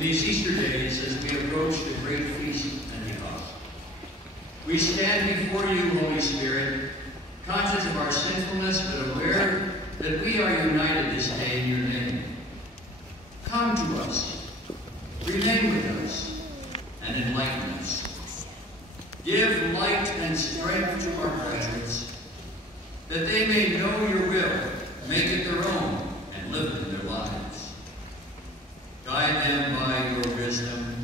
in these Easter days as we approach the great feast of Pentecost. We stand before you, Holy Spirit, conscious of our sinfulness, but aware that we are united this day in your name. Come to us, remain with us, and enlighten us. Give light and strength to our graduates, that they may know your will, make it their own, and live it in their lives. Guide them by your wisdom.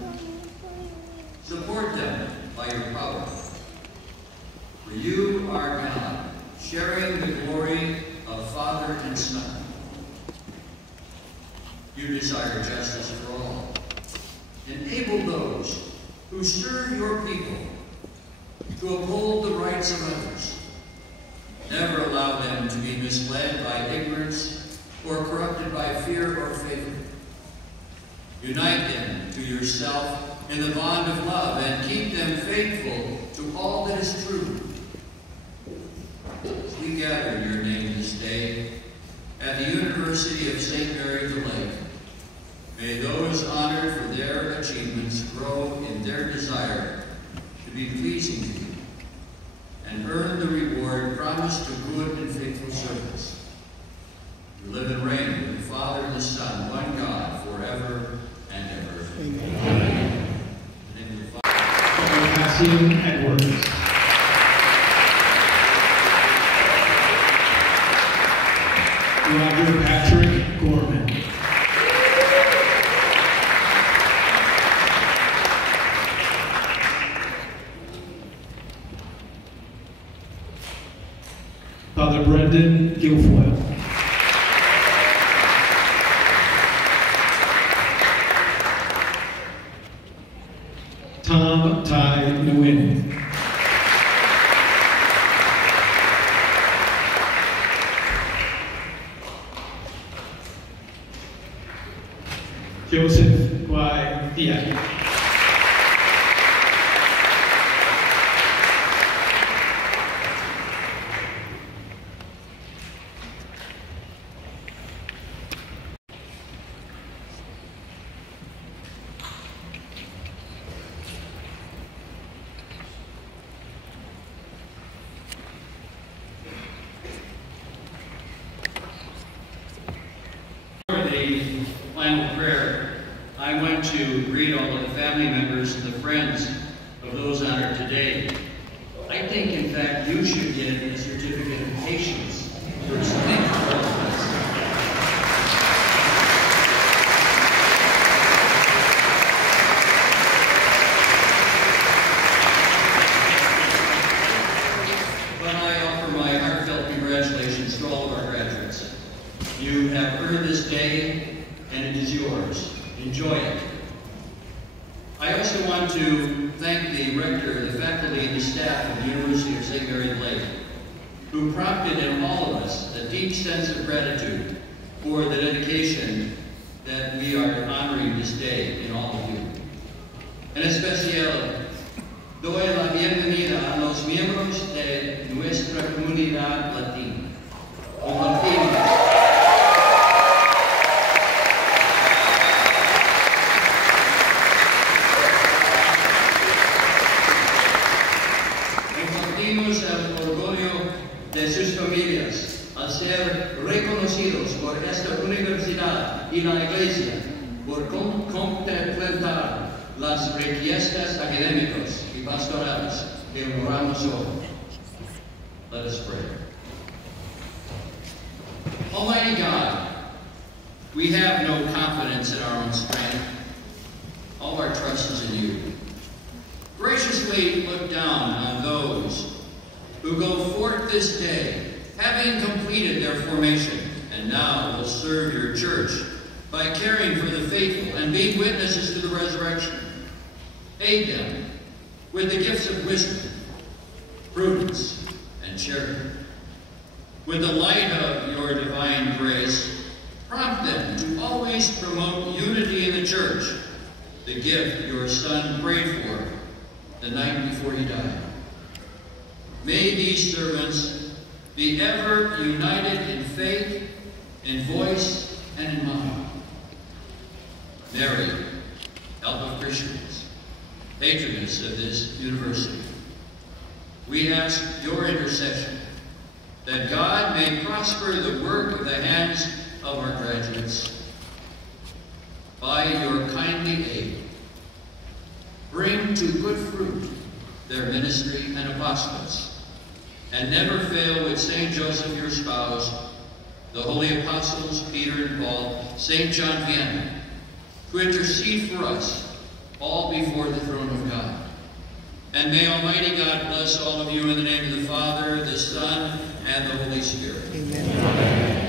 Support them by your power. For you are God, sharing the glory of Father and Son. You desire justice for all. Enable those who serve your people to uphold the rights of others. Never allow them to be misled by ignorance or corrupted by fear or favor. Unite them to yourself in the bond of love and keep them faithful to all that is true. As we gather in your name this day at the University of St. Mary the Lake, may those honored for their achievements grow in their desire to be pleasing to you and earn the reward promised to good and faithful service. You live and reign with the Father and the Son, one God, forever and ever. Amen. Amen. In the name of the Father. Cassian Edwards. Roger Patrick Gorman. Father Brendan Guilfoyle. Tom Ty Nguyen. Joseph Y. Diak. Final prayer, I want to greet all of the family members and the friends of those honored today. I think, in fact, you should get a certificate of patience for something for all of us. But I offer my heartfelt congratulations to all of our graduates. You have earned this day, and it is yours. Enjoy it. I also want to thank the rector, the faculty, and the staff of the University of St. Mary the Lake, who prompted in all of us a deep sense of gratitude for the dedication that we are honoring this day in all of you. En especial, doy la bienvenida a los miembros de nuestra comunidad latina. Compartimos el orgullo de sus familias al ser reconocidos por esta universidad y la Iglesia por completar las requietas académicas y pastorales que honramos hoy. Let us pray. Almighty God, we have no confidence in our own strength. All our trust is in you. Graciously look down on those who go forth this day, having completed their formation, and now will serve your church by caring for the faithful and being witnesses to the resurrection. Aid them with the gifts of wisdom, prudence, and charity. With the light of your divine grace, prompt them to always promote unity in the church, the gift your Son prayed for the night before he died. May these servants be ever united in faith, in voice, and in mind. Mary, officials, patrons of this university. We ask your intercession that God may prosper the work of the hands of our graduates. By your kindly aid, bring to good fruit their ministry and apostolates, and never fail with St. Joseph, your spouse, the holy apostles Peter and Paul, St. John Vianney, to intercede for us all before the throne of God. And may Almighty God bless all of you in the name of the Father, the Son, and the Holy Spirit. Amen.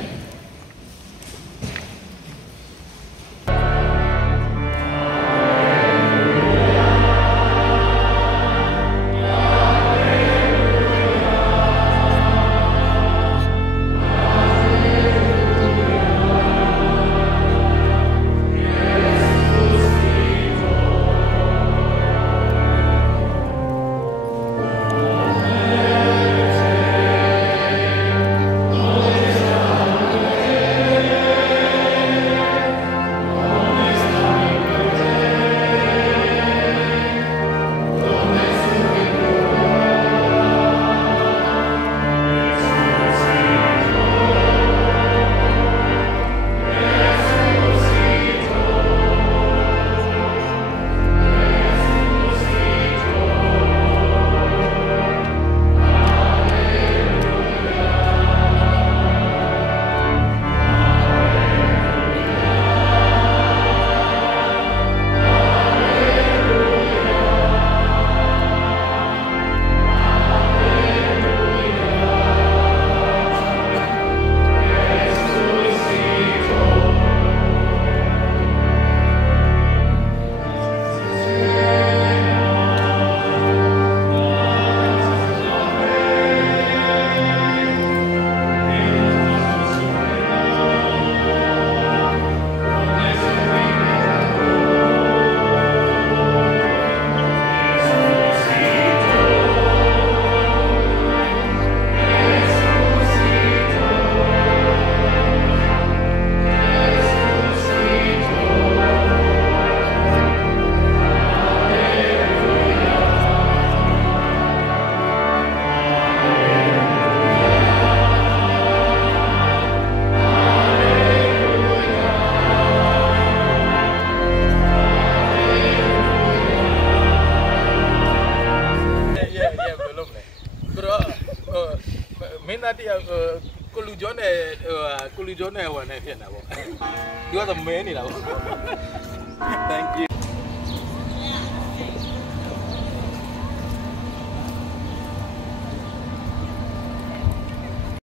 You are the man, you know. Thank you.